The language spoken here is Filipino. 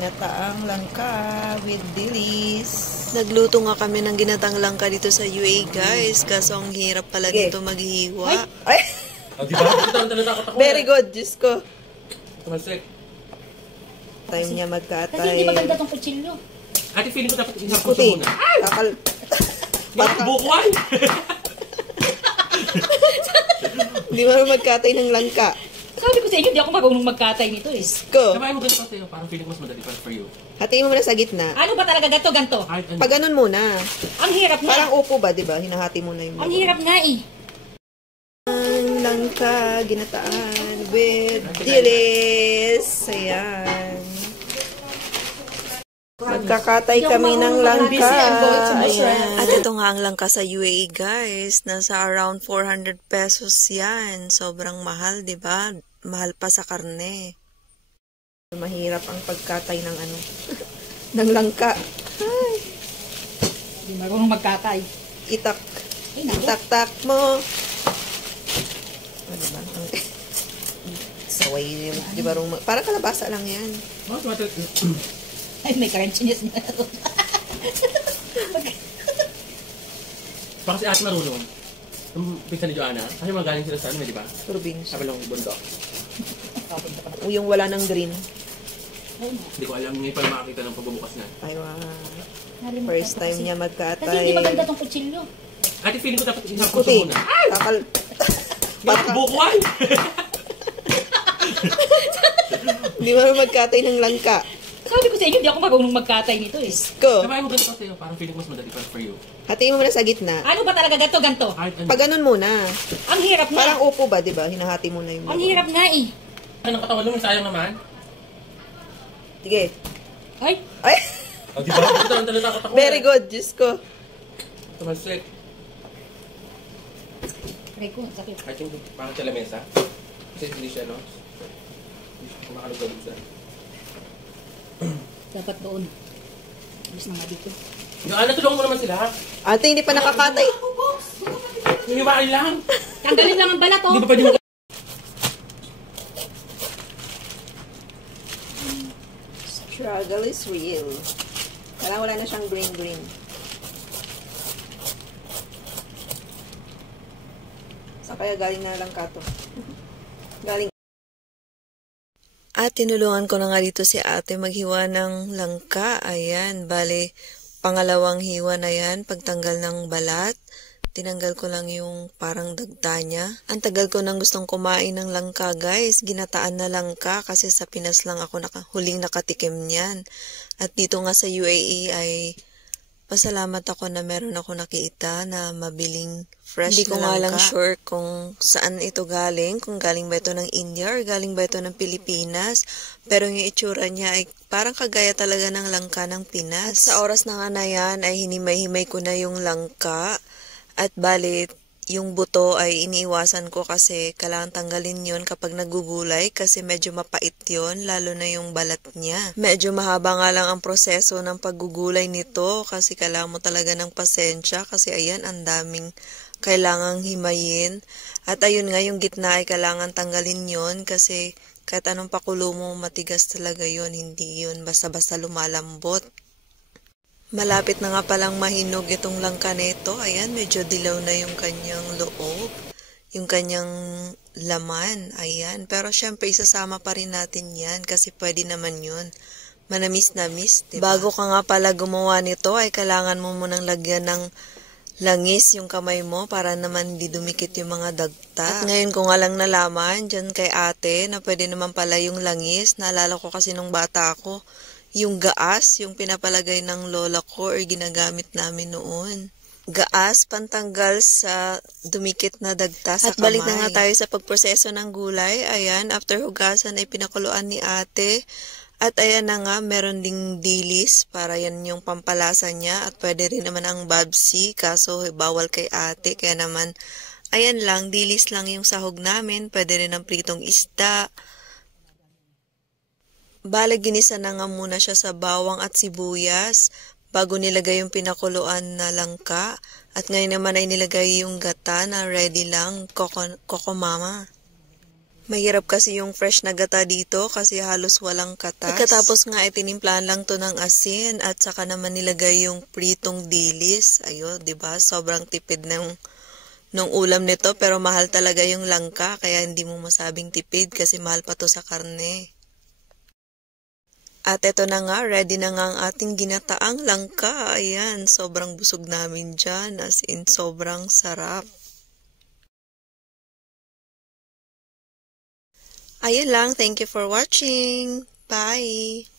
ginataang langka with dilis. Nagluto nga kami ng ginatang langka dito sa UA, guys. Kaso ang hirap pala dito maghiwa. Ay! Very good, Diyos ko. Time niya magkatay. Kasi hindi maganda tong kutsilyo. Ate, feeling ko dapat inapos mo muna. Takal. Bukwan! Hindi mo magkatay ng langka. Sabi ko sa inyo, hindi ako marunong magkatay nito eh. Ko. Sabahin mo ganito sa'yo, parang feeling mas madali for you. Hatiin mo muna sa gitna. Ano ba talaga ganto? Kahit ano. Pag ganun muna. Ang hirap nga. Parang upo ba, di ba? Hinahati mo na yung Ang hirap nga eh. Ang langka, ginataan with dilis. Ayan. Magkakatay kami ng langka. Ayan. At ito nga ang langka sa UAE, guys. Nasa around 400 pesos yan. Sobrang mahal, di ba? Mahal pa sa karne. Mahirap ang pagkatay ng ano, ng langka. Ay. Hindi marunong magkatay. Itak. Ay, naku. Itak-tak mo. Ano ba? Saway, di ba? Parang kalabasa lang yan. Ay, may crunchiness na. Parang si ate marunong. Yung pizza ni Joanna, kasi magaling sila sa ano, di ba? Probinsya. Sabi lang bundok. Yung wala ng green. Hindi ko alam, ngayon pala makakita ng pagbubukas na. Ay, wow. First time niya Kasi magkatay. hindi maganda tong kutsilyo. Ate, feeling ko dapat inapos Puti. mo muna. Takal. Bukwan! Hindi mo magkatay ng langka. Sabi ko sa inyo, hindi ako marunong magkatay nito eh. Ko. Sabahin mo ganito sa'yo, parang feeling mas madali for you. Hatiin mo muna sa gitna. Ano ba talaga ganto? Kahit ano. Pag ganun muna. Ang hirap nga. Parang upo ba, di ba? Hinahati mo na yung Ang hirap nga eh. Ano ang katawan mo, sayang naman. Sige. Ay, Ay. O, di ba? Ito ang talatakot ako. Very good, Diyos ko. Tumasik. aray ko, sakit. I think parang sa lamesa. Kasi hindi siya, no? Kumakalugod sa. Dapat doon. Alis na nga dito. Joanna, tulungan mo naman sila. Ate, hindi pa nakakatay. Yung iwain lang. Tanggalin lang ang balat, oh. Hindi ba pwede mo... Struggle is real. Parang wala na siyang green. Saan kaya galing na lang kato? Galing. At tinulungan ko na nga dito si ate maghiwa ng langka. Ayan, bale, pangalawang hiwa na yan. Pagtanggal ng balat, tinanggal ko lang yung parang dagta niya. Ang tagal ko nang gustong kumain ng langka, guys. Ginataan na langka kasi sa Pinas lang ako huling nakatikim niyan. At dito nga sa UAE ay pasalamat ako na meron ako nakita na mabiling fresh na langka. Hindi ko nga lang sure kung saan ito galing, kung galing ba ito ng India or galing ba ito ng Pilipinas. Pero yung itsura niya ay parang kagaya talaga ng langka ng Pinas. At sa oras na nga na yan ay hinimay-himay ko na yung langka. At balit, yung buto ay iniiwasan ko kasi kailangan tanggalin yon kapag nagugulay kasi medyo mapait yon, lalo na yung balat niya. Medyo mahaba nga lang ang proseso ng paggugulay nito kasi kailangan mo talaga ng pasensya kasi ayan, ang daming kailangang himayin. At ayun nga, yung gitna ay kailangan tanggalin yon kasi kahit anong pakulo mo, matigas talaga yon, hindi yon basta-basta lumalambot. Malapit na nga palang mahinog itong langka nito. Ayan, medyo dilaw na yung kanyang loob. Yung kanyang laman. Ayan. Pero syempre, isasama pa rin natin yan kasi pwede naman yun. Manamis-namis, diba? Bago ka nga pala gumawa nito, ay kailangan mo munang lagyan ng langis yung kamay mo para naman hindi dumikit yung mga dagta. At ngayon ko nga lang nalaman dyan kay ate na pwede naman pala yung langis. Naalala ko kasi nung bata ako, yung gaas, yung pinapalagay ng lola ko or ginagamit namin noon. Gaas, pantanggal sa dumikit na dagta sa kamay. At balik na nga tayo sa pagproseso ng gulay. Ayan, after hugasan ay pinakuluan ni ate. At ayan na nga, meron ding dilis para yan yung pampalasa niya. At pwede rin naman ang babsi, kaso bawal kay ate. Kaya naman, ayan lang, dilis lang yung sahog namin. Pwede rin ang pritong isda. Bale, ginisa na nga muna siya sa bawang at sibuyas bago nilagay yung pinakuluan na langka. At ngayon naman ay nilagay yung gata na ready lang, Coco Mama. Mahirap kasi yung fresh na gata dito kasi halos walang katas. Pagkatapos nga tinimplahan lang to ng asin at saka naman nilagay yung pritong dilis. Ayun, 'di ba? Sobrang tipid nung ulam nito pero mahal talaga yung langka kaya hindi mo masabing tipid kasi mahal pa to sa karne. At eto na nga, ready na nga ang ating ginataang langka. Ayan, sobrang busog namin dyan. As in, sobrang sarap. Ayun lang, thank you for watching. Bye!